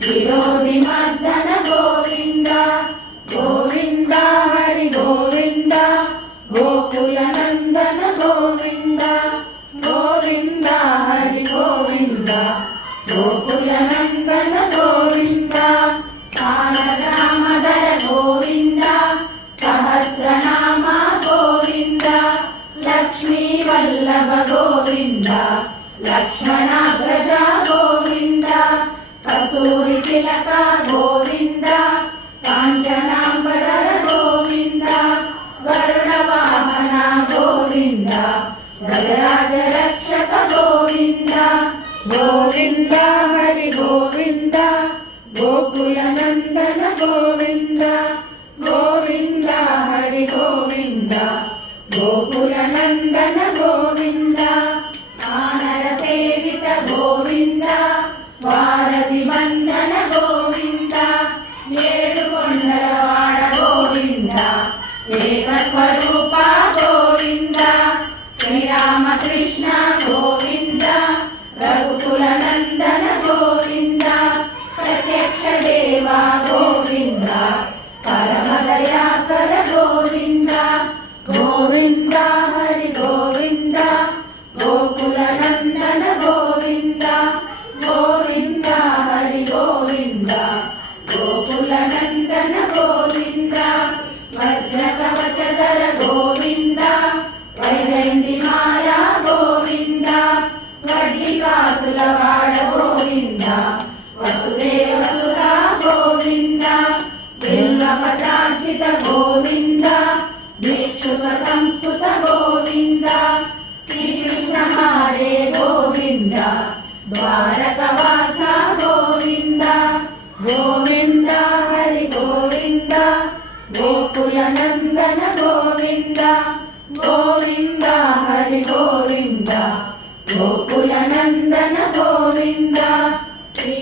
విరోధి మర్దన గోవింద గోవింద హరి గోవింద గోకుల నందన గోవింద గోవింద హరి గోవింద గోకుల నందన గోవింద సాలగ్రామధర గోవింద సహస్రనామ గోవింద లక్ష్మీ వల్లభ గోవింద లక్ష్మణాగ్రజ గోవింద కస్తూరి తిలక గోవింద కాంచనాంబర గోవింద గరుడ వాహన గోవింద గజరాజ రక్షక గోవింద గోవింద హరి గోవింద గోకుల నందన గోవింద గోవింద హరి గోవింద గోకుల నందన గోవింద ఆనర సేవిత గోవింద వారధి వందన గోవింద ఏడుకొండలవాడ గోవింద ఏక స్వరూప గోవింద శ్రీరామకృష్ణ గోవింద రఘుకుల నందన గోవింద ప్రత్యక్ష దేవ గోవింద పరమ దయాకర గోవింద గోవింద హరి గోవింద గోకుల నందన గోవింద గోవింద హరి గోవింద గోకుల నందన గోవింద వజ్ర కవచధర గోవింద వైజయంతి మాల గోవింద వడ్డీ కాసుల వాడ గోవింద వసుదేవ సుధా గోవింద బిల్వపత్రార్చిత గోవింద భిక్షుక సంస్కృత గోవింద శ్రీకృష్ణ హరే గోవింద ద్వారకవాస గోవింద గోవింద హరి గోవింద గోకుల నందన గోవింద గోవింద హరి గోవింద గోకుల నందన గోవింద శ్రీ